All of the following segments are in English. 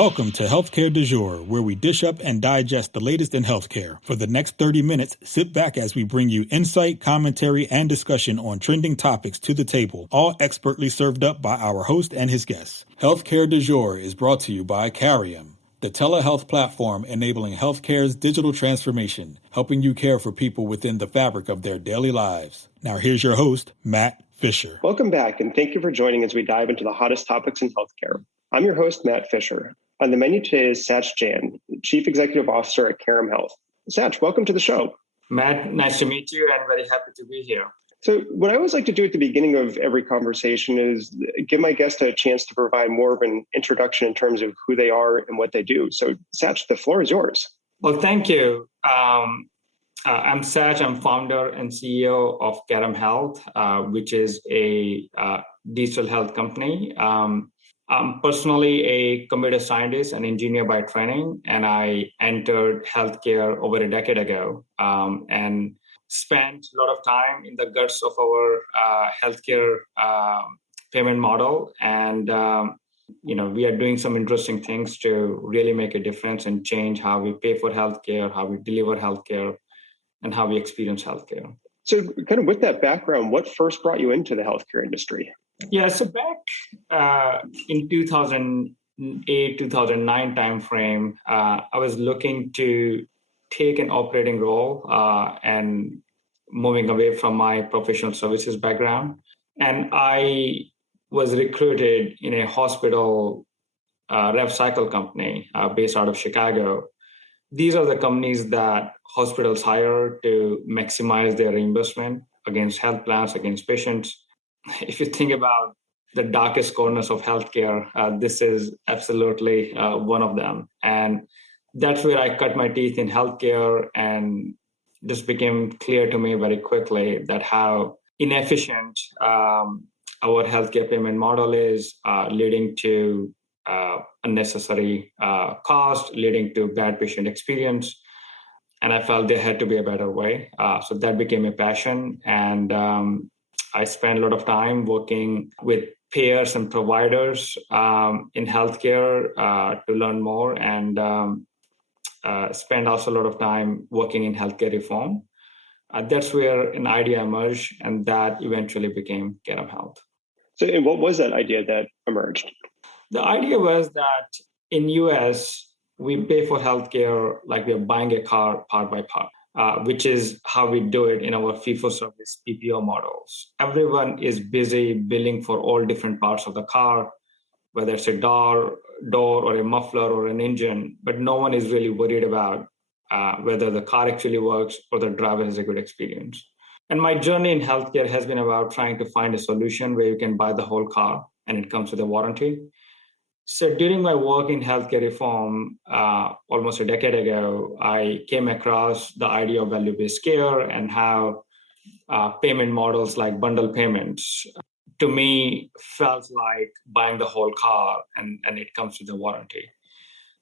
Welcome to Healthcare du Jour, where we dish up and digest the latest in healthcare. For the next 30 minutes, sit back as we bring you insight, commentary, and discussion on trending topics to the table, all expertly served up by our host and his guests. Healthcare du Jour is brought to you by Carrum, the telehealth platform enabling healthcare's digital transformation, helping you care for people within the fabric of their daily lives. Now here's your host, Matt Fisher. Welcome back, and thank you for joining as we dive into the hottest topics in healthcare. I'm your host, Matt Fisher. On the menu today is Sach Jain, Chief Executive Officer at Carrum Health. Sach, welcome to the show. Matt, nice to meet you and very happy to be here. So what I always like to do at the beginning of every conversation is give my guest a chance to provide more of an introduction in terms of who they are and what they do. So Sach, the floor is yours. Well, thank you. I'm Sach. I'm founder and CEO of Carrum Health, which is a digital health company. I'm personally a computer scientist and engineer by training, and I entered healthcare over a decade ago and spent a lot of time in the guts of our healthcare payment model. And, we are doing some interesting things to really make a difference and change how we pay for healthcare, how we deliver healthcare, and how we experience healthcare. So kind of with that background, what first brought you into the healthcare industry? Yeah, so back in 2008, 2009 timeframe, I was looking to take an operating role and moving away from my professional services background. And I was recruited in a hospital rev cycle company based out of Chicago. These are the companies that hospitals hire to maximize their reimbursement against health plans, against patients. If you think about the darkest corners of healthcare, this is absolutely one of them. And that's where I cut my teeth in healthcare, and this became clear to me very quickly that how inefficient our healthcare payment model is, leading to unnecessary cost, leading to bad patient experience. And I felt there had to be a better way. So that became a passion. And I spent a lot of time working with payers and providers in healthcare to learn more, and spend also a lot of time working in healthcare reform. That's where an idea emerged, and that eventually became Carrum Health. So and what was that idea that emerged? The idea was that in US, we pay for healthcare like we're buying a car part by part. Which is how we do it in our fee-for-service PPO models. Everyone is busy billing for all different parts of the car, whether it's a door or a muffler or an engine, but no one is really worried about whether the car actually works or the driver has a good experience. And my journey in healthcare has been about trying to find a solution where you can buy the whole car and it comes with a warranty. So during my work in healthcare reform, almost a decade ago, I came across the idea of value-based care and how payment models like bundle payments, to me, felt like buying the whole car and it comes with a warranty.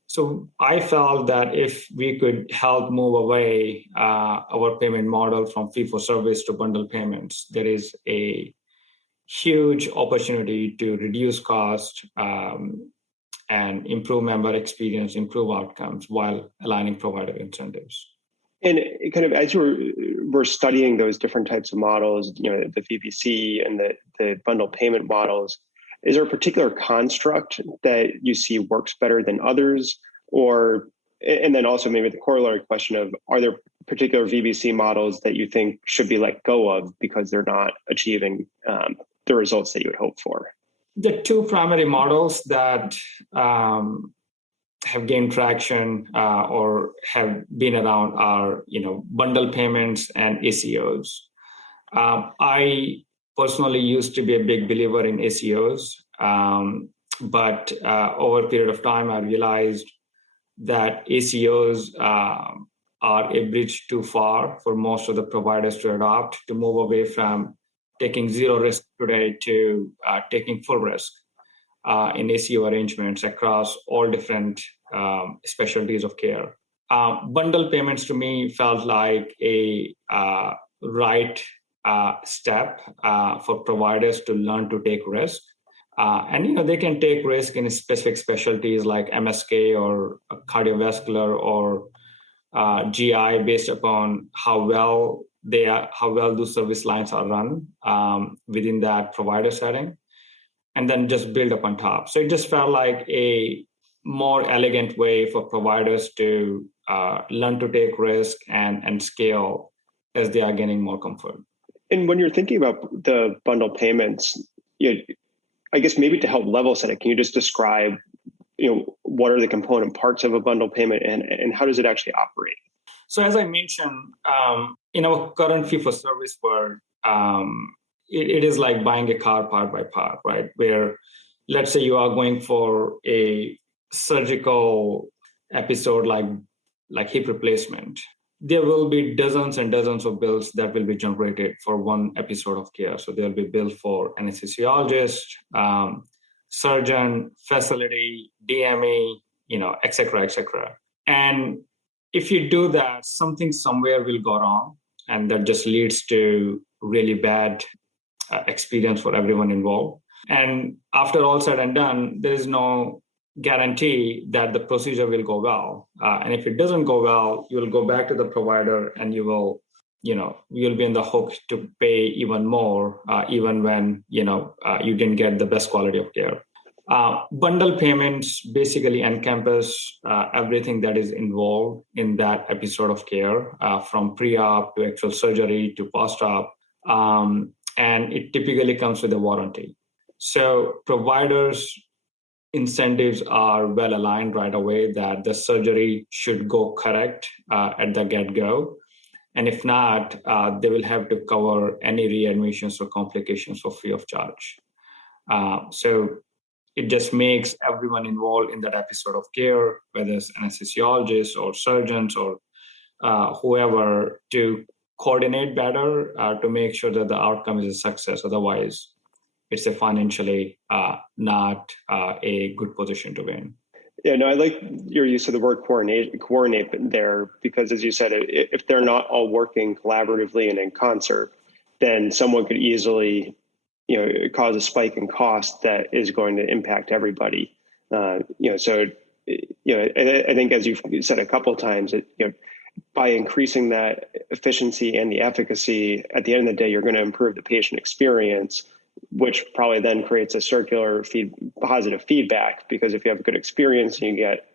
So I felt that if we could help move away our payment model from fee-for-service to bundle payments, there is a huge opportunity to reduce cost, and improve member experience, improve outcomes while aligning provider incentives. And kind of as you were studying those different types of models, the VBC and the bundle payment models, is there a particular construct that you see works better than others? And then also maybe the corollary question of, are there particular VBC models that you think should be let go of because they're not achieving the results that you would hope for? The two primary models that have gained traction or have been around are, bundle payments and ACOs. I personally used to be a big believer in ACOs, but over a period of time, I realized that ACOs are a bridge too far for most of the providers to adopt, to move away from taking zero risk today to taking full risk in ACO arrangements across all different specialties of care. Bundle payments to me felt like a right step for providers to learn to take risk. And they can take risk in specific specialties like MSK or cardiovascular or GI based upon how well those service lines are run within that provider setting, and then just build up on top. So it just felt like a more elegant way for providers to learn to take risk and scale as they are gaining more comfort. And when you're thinking about the bundle payments, I guess maybe to help level set it, can you just describe, what are the component parts of a bundle payment and how does it actually operate? So as I mentioned, in our current fee-for-service world, it is like buying a car part by part, right? Where let's say you are going for a surgical episode like hip replacement. There will be dozens and dozens of bills that will be generated for one episode of care. So there'll be bill for anesthesiologist, surgeon, facility, DME, et cetera, et cetera. And if you do that, something somewhere will go wrong, and that just leads to really bad experience for everyone involved. And after all said and done, there is no guarantee that the procedure will go well. And if it doesn't go well, you will go back to the provider and you'll be in the hook to pay even more, even when, you didn't get the best quality of care. Bundle payments basically encompass everything that is involved in that episode of care, from pre-op to actual surgery to post-op. And it typically comes with a warranty. So providers' incentives are well aligned right away that the surgery should go correct at the get-go. And if not, they will have to cover any readmissions or complications for free of charge. So it just makes everyone involved in that episode of care, whether it's anesthesiologists or surgeons or whoever, to coordinate better to make sure that the outcome is a success. Otherwise, it's a financially not a good position to be in. Yeah, no, I like your use of the word coordinate there, because as you said, if they're not all working collaboratively and in concert, then someone could easily, cause a spike in cost that is going to impact everybody. I think as you've said a couple of times, by increasing that efficiency and the efficacy, at the end of the day, you're going to improve the patient experience, which probably then creates a circular positive feedback, because if you have a good experience, you get,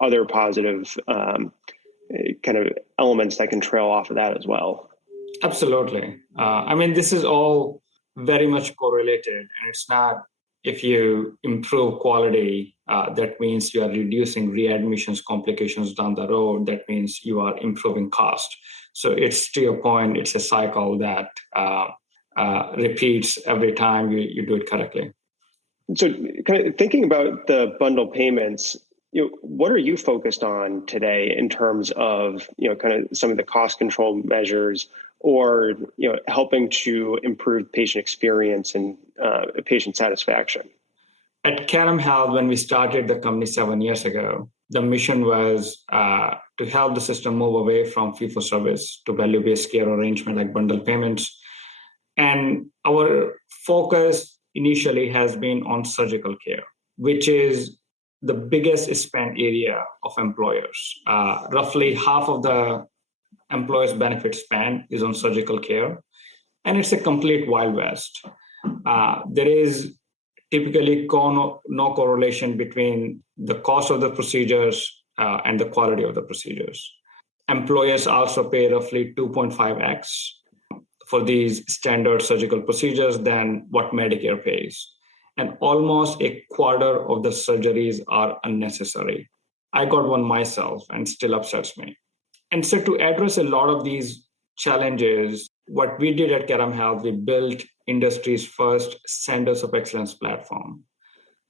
other positive kind of elements that can trail off of that as well. Absolutely. This is all very much correlated, and it's not, if you improve quality, that means you are reducing readmissions complications down the road. That means you are improving cost. So it's, to your point, it's a cycle that repeats every time you do it correctly. So kind of thinking about the bundle payments, what are you focused on today in terms of, kind of some of the cost control measures, or, helping to improve patient experience and patient satisfaction? At Carrum Health, when we started the company 7 years ago, the mission was to help the system move away from fee-for-service to value-based care arrangement like bundle payments. And our focus initially has been on surgical care, which is the biggest spend area of employers. Roughly half of the employers' benefit spend is on surgical care, and it's a complete Wild West. There is typically no correlation between the cost of the procedures and the quality of the procedures. Employers also pay roughly 2.5x for these standard surgical procedures than what Medicare pays. And almost a quarter of the surgeries are unnecessary. I got one myself and still upsets me. And so to address a lot of these challenges, what we did at Carrum Health, we built industry's first Centers of Excellence platform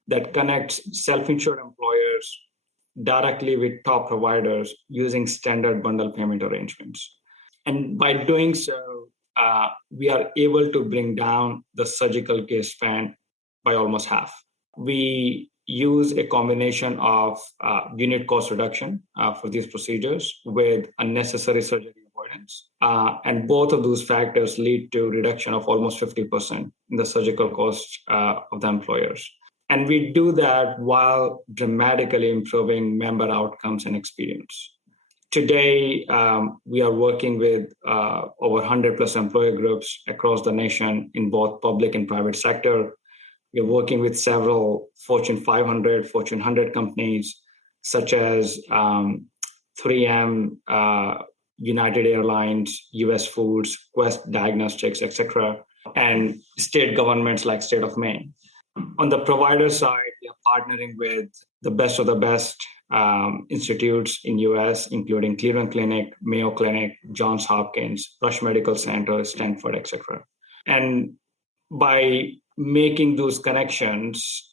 that connects self-insured employers directly with top providers using standard bundle payment arrangements. And by doing so, we are able to bring down the surgical case spend by almost half. We use a combination of unit cost reduction for these procedures with unnecessary surgery avoidance treatments. And both of those factors lead to reduction of almost 50% in the surgical cost of the employers. And we do that while dramatically improving member outcomes and experience. Today, we are working with over 100 plus employer groups across the nation in both public and private sector. We're working with several Fortune 500, Fortune 100 companies, such as 3M, United Airlines, US Foods, Quest Diagnostics, etc., and state governments like state of Maine. On the provider side, we are partnering with the best of the best institutes in US, including Cleveland Clinic, Mayo Clinic, Johns Hopkins, Rush Medical Center, Stanford, etc. And by making those connections,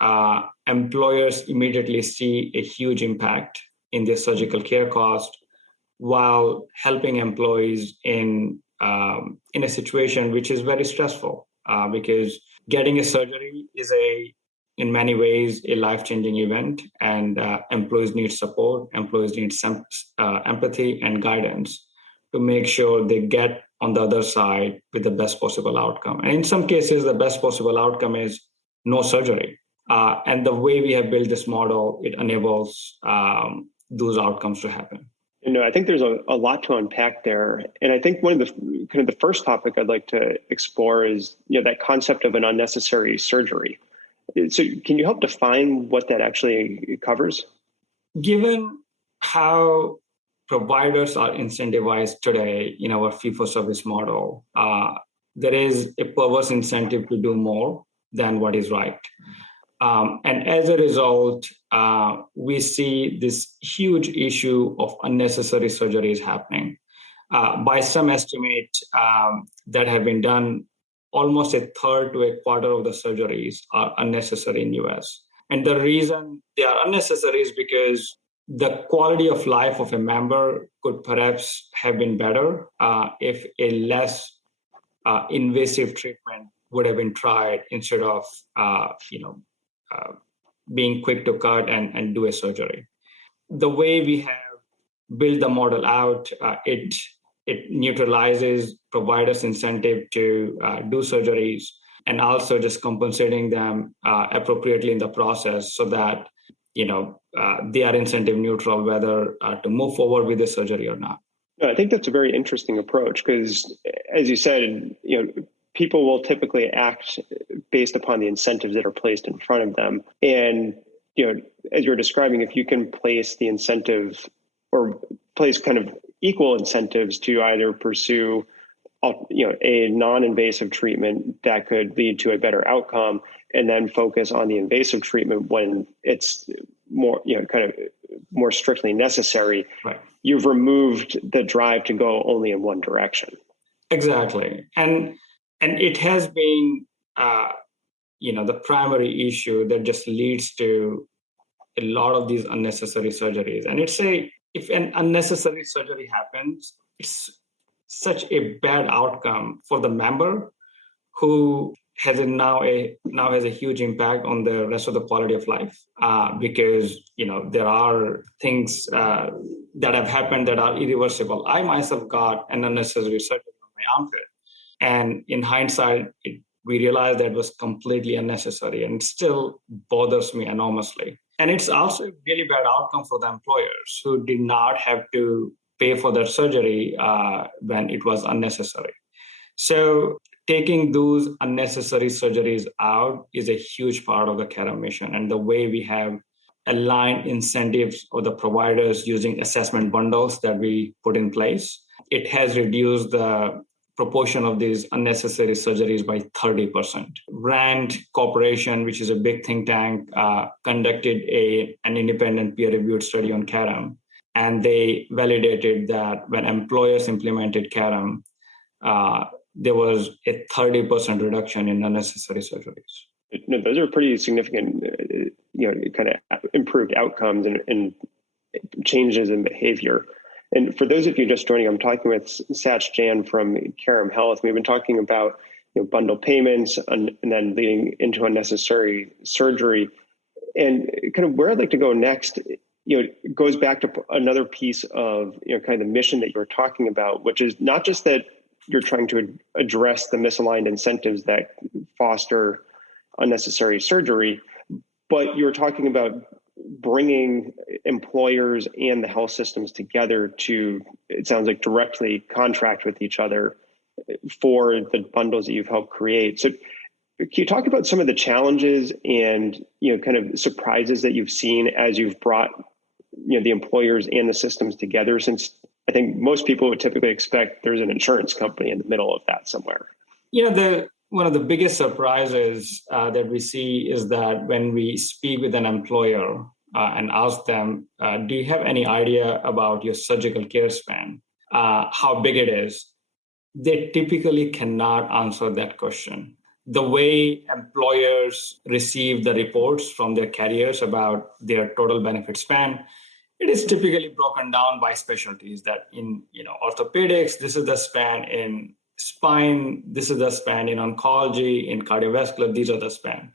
employers immediately see a huge impact in their surgical care cost, while helping employees in a situation which is very stressful, because getting a surgery is in many ways a life-changing event, and employees need support, employees need some empathy and guidance to make sure they get on the other side with the best possible outcome. And in some cases, the best possible outcome is no surgery. And the way we have built this model, it enables those outcomes to happen. I think there's a lot to unpack there. And I think one of the first topic I'd like to explore is, that concept of an unnecessary surgery. So can you help define what that actually covers? Given how providers are incentivized today in our fee-for-service model, there is a perverse incentive to do more than what is right. And as a result, we see this huge issue of unnecessary surgeries happening. By some estimate that have been done, almost a third to a quarter of the surgeries are unnecessary in US. And the reason they are unnecessary is because the quality of life of a member could perhaps have been better if a less invasive treatment would have been tried instead of being quick to cut and do a surgery. The way we have built the model out, it neutralizes providers' incentive to do surgeries, and also just compensating them appropriately in the process so that they are incentive neutral whether to move forward with the surgery or not. I think that's a very interesting approach because, as you said, people will typically act based upon the incentives that are placed in front of them. And, as you're describing, if you can place the incentive or place kind of equal incentives to either pursue, a non-invasive treatment that could lead to a better outcome, and then focus on the invasive treatment when it's more, kind of more strictly necessary, right, you've removed the drive to go only in one direction. Exactly. And it has been, the primary issue that just leads to a lot of these unnecessary surgeries. And if an unnecessary surgery happens, it's such a bad outcome for the member who now has a huge impact on the rest of the quality of life, because there are things that have happened that are irreversible. I myself got an unnecessary surgery on my armpit, and in hindsight, we realized that was completely unnecessary, and it still bothers me enormously. And it's also a really bad outcome for the employers who did not have to pay for their surgery when it was unnecessary. So taking those unnecessary surgeries out is a huge part of the Carrum mission. And the way we have aligned incentives of the providers using assessment bundles that we put in place, it has reduced the proportion of these unnecessary surgeries by 30%. RAND Corporation, which is a big think tank, conducted an independent peer-reviewed study on Carrum, and they validated that when employers implemented Carrum, there was a 30% reduction in unnecessary surgeries. Those are pretty significant, kind of improved outcomes and changes in behavior. And for those of you just joining, I'm talking with Sach Jain from Carrum Health. We've been talking about bundle payments and then leading into unnecessary surgery. And kind of where I'd like to go next it goes back to another piece of, kind of the mission that you were talking about, which is not just that you're trying to address the misaligned incentives that foster unnecessary surgery, but you're talking about bringing employers and the health systems together to, it sounds like, directly contract with each other for the bundles that you've helped create. So can you talk about some of the challenges and, kind of surprises that you've seen as you've brought, the employers and the systems together? Since I think most people would typically expect there's an insurance company in the middle of that somewhere. One of the biggest surprises that we see is that when we speak with an employer and ask them, do you have any idea about your surgical care span, how big it is? They typically cannot answer that question. The way employers receive the reports from their carriers about their total benefit span, it is typically broken down by specialties. That in orthopedics, this is the span; in spine, this is the span; in oncology, in cardiovascular, these are the span.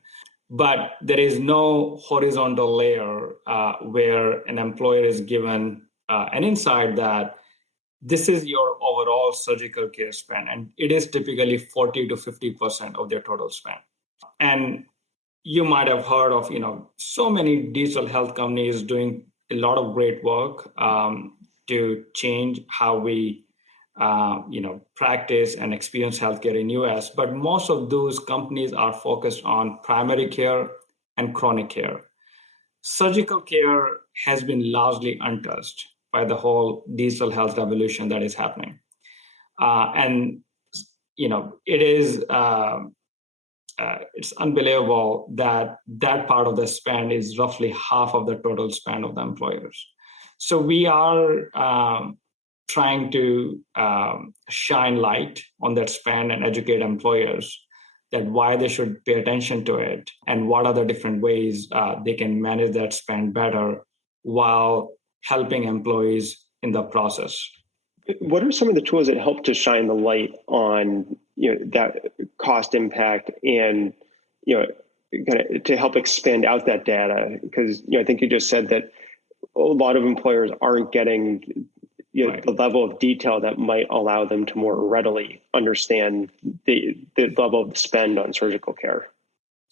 But there is no horizontal layer where an employer is given an insight that this is your overall surgical care span, and it is typically 40 to 50% of their total span. And you might have heard of, so many digital health companies doing a lot of great work to change how we, practice and experience healthcare in US. But most of those companies are focused on primary care and chronic care. Surgical care has been largely untouched by the whole digital health revolution that is happening. It is, it's unbelievable that part of the span is roughly half of the total span of the employers. So we are trying to shine light on that span and educate employers that why they should pay attention to it and what are the different ways they can manage that span better while helping employees in the process. What are some of the tools that help to shine the light on that cost impact and kind of to help expand out that data? Because I think you just said that a lot of employers aren't getting Right. the level of detail that might allow them to more readily understand the level of spend on surgical care.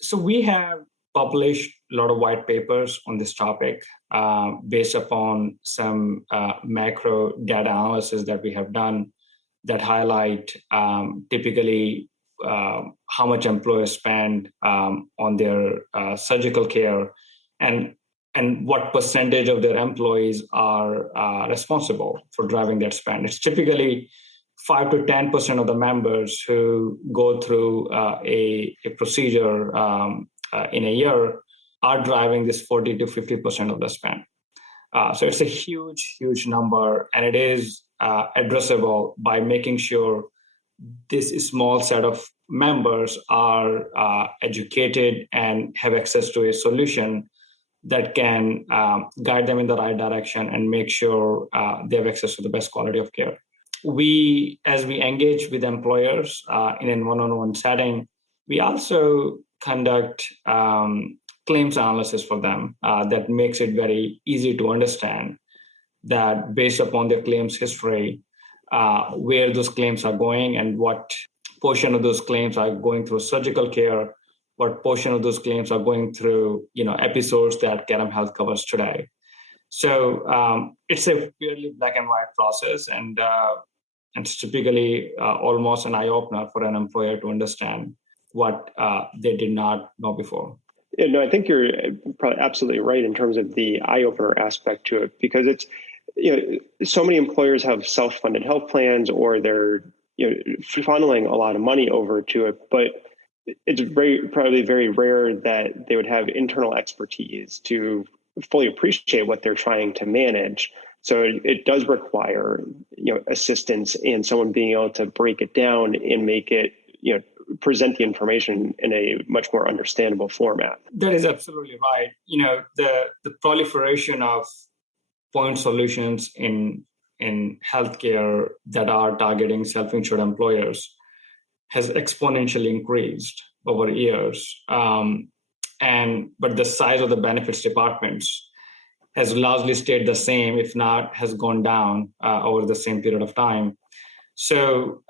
So we have published a lot of white papers on this topic based upon some macro data analysis that we have done that highlight typically how much employers spend on their surgical care and what percentage of their employees are responsible for driving that spend. It's typically 5 to 10% of the members who go through a procedure in a year are driving this 40 to 50% of the spend. So it's a huge, huge number, and it is addressable by making sure this small set of members are educated and have access to a solution that can guide them in the right direction and make sure they have access to the best quality of care. As we engage with employers in a one-on-one setting, we also conduct claims analysis for them that makes it very easy to understand that based upon their claims history, where those claims are going and what portion of those claims are going through surgical care, what portion of those claims are going through, episodes that Carrum Health covers today. So it's a fairly black and white process, and it's typically almost an eye-opener for an employer to understand what they did not know before. Yeah, no, I think you're probably absolutely right in terms of the eye-opener aspect to it, because it's, so many employers have self-funded health plans or they're, funneling a lot of money over to it, but it's probably very rare that they would have internal expertise to fully appreciate what they're trying to manage. So it does require, assistance and someone being able to break it down and make it, present the information in a much more understandable format. That is absolutely right. The proliferation of point solutions in healthcare that are targeting self-insured employers has exponentially increased over years. But the size of the benefits departments has largely stayed the same, if not has gone down over the same period of time. So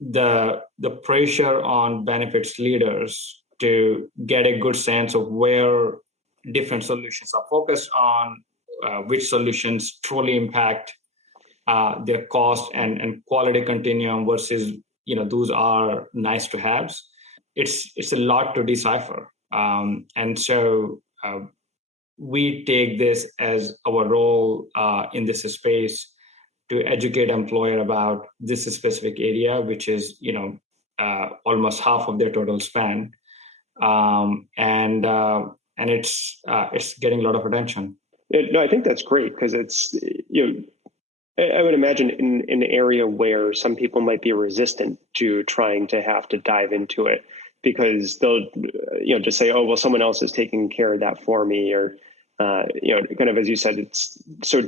the pressure on benefits leaders to get a good sense of where different solutions are focused on, which solutions truly impact their cost and quality continuum versus those are nice to haves. It's a lot to decipher, and so we take this as our role in this space to educate employer about this specific area, which is almost half of their total spend, and it's getting a lot of attention. No, I think that's great because it's I would imagine in an area where some people might be resistant to trying to have to dive into it because they'll just say, oh well, someone else is taking care of that for me, or kind of as you said, it's so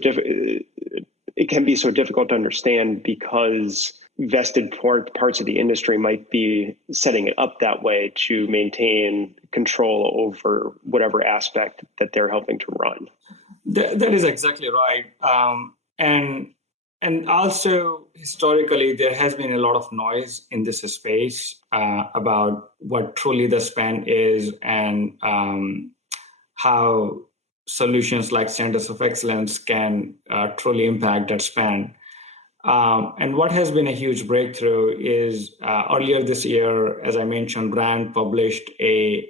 it can be so difficult to understand because vested parts of the industry might be setting it up that way to maintain control over whatever aspect that they're helping to run. That is exactly right. And also historically, there has been a lot of noise in this space about what truly the spend is and how solutions like centers of excellence can truly impact that spend. And what has been a huge breakthrough is earlier this year, as I mentioned, Brand published a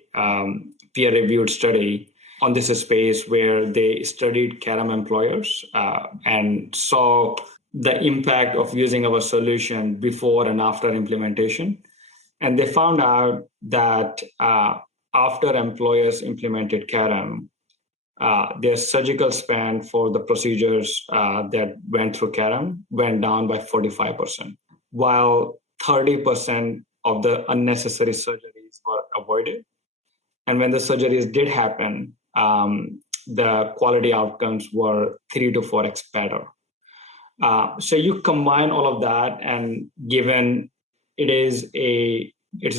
peer-reviewed study on this space where they studied Carrum employers and saw the impact of using our solution before and after implementation. And they found out that after employers implemented Carrum, their surgical spend for the procedures that went through Carrum went down by 45%, while 30% of the unnecessary surgeries were avoided. And when the surgeries did happen, the quality outcomes were 3 to 4x better. So you combine all of that, and given it is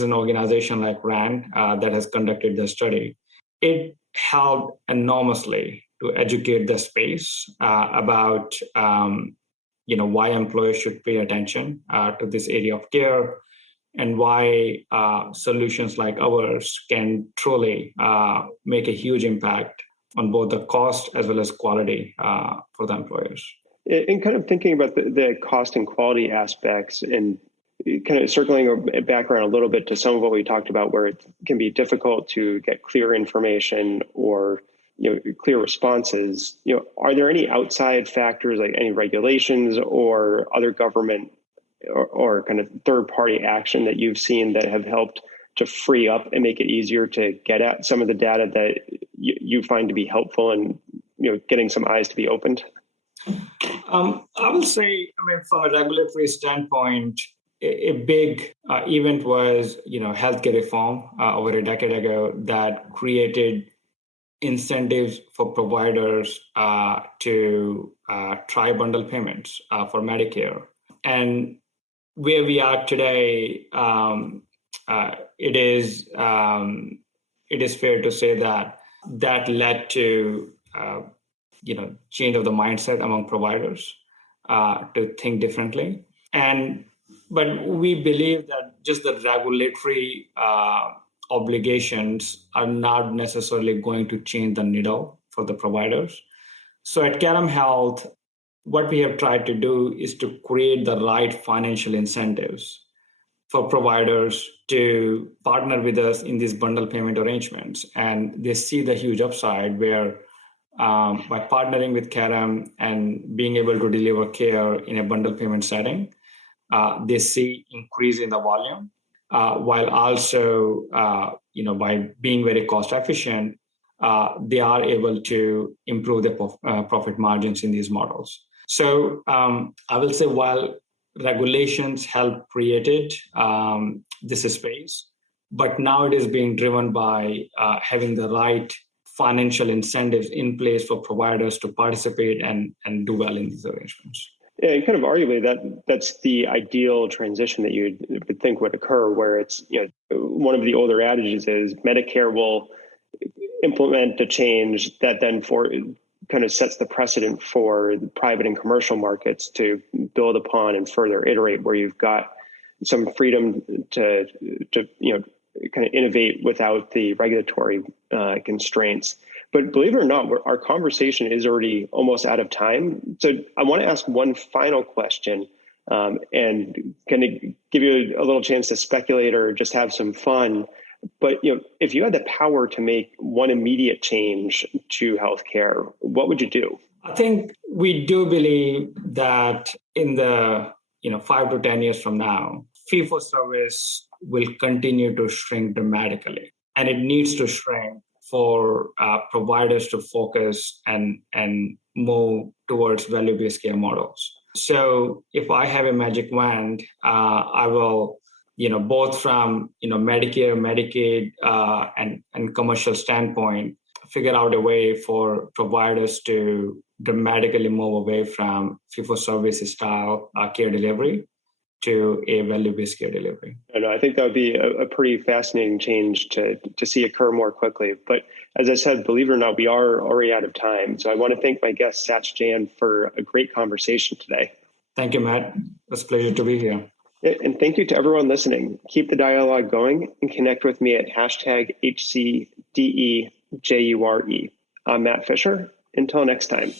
an organization like RAND that has conducted the study, it helped enormously to educate the space about why employers should pay attention to this area of care, and why solutions like ours can truly make a huge impact on both the cost as well as quality for the employers. And kind of thinking about the cost and quality aspects, and kind of circling back around a little bit to some of what we talked about, where it can be difficult to get clear information or clear responses. Are there any outside factors, like any regulations or other government or kind of third-party action that you've seen that have helped to free up and make it easier to get at some of the data that you find to be helpful and getting some eyes to be opened? I will say, from a regulatory standpoint, a big event was, healthcare reform over a decade ago that created incentives for providers to try bundle payments for Medicare. And where we are today, it is fair to say that led to change of the mindset among providers to think differently. But we believe that just the regulatory obligations are not necessarily going to change the needle for the providers. So at Carrum Health, what we have tried to do is to create the right financial incentives for providers to partner with us in these bundle payment arrangements. And they see the huge upside where by partnering with Carrum and being able to deliver care in a bundle payment setting, they see increase in the volume, while also, by being very cost efficient, they are able to improve the profit margins in these models. So I will say, while regulations help created this space, but now it is being driven by having the right financial incentives in place for providers to participate and do well in these arrangements. Yeah, and kind of arguably that's the ideal transition that you would think would occur, where it's, one of the older adages is Medicare will implement a change that then kind of sets the precedent for the private and commercial markets to build upon and further iterate, where you've got some freedom to kind of innovate without the regulatory constraints. But believe it or not, our conversation is already almost out of time. So I want to ask one final question, and kind of give you a little chance to speculate or just have some fun. But if you had the power to make one immediate change to healthcare, what would you do? I think we do believe that in the 5 to 10 years from now, fee-for-service will continue to shrink dramatically, and it needs to shrink for providers to focus and move towards value-based care models. So if I have a magic wand, I will, both from Medicare, Medicaid, and commercial standpoint, figure out a way for providers to dramatically move away from fee-for-service style care delivery to a value-based care delivery. And I think that would be a pretty fascinating change to see occur more quickly. But as I said, believe it or not, we are already out of time. So I want to thank my guest, Sach Jain, for a great conversation today. Thank you, Matt. It's a pleasure to be here. And thank you to everyone listening. Keep the dialogue going and connect with me at #HCDEJURE. I'm Matt Fisher. Until next time.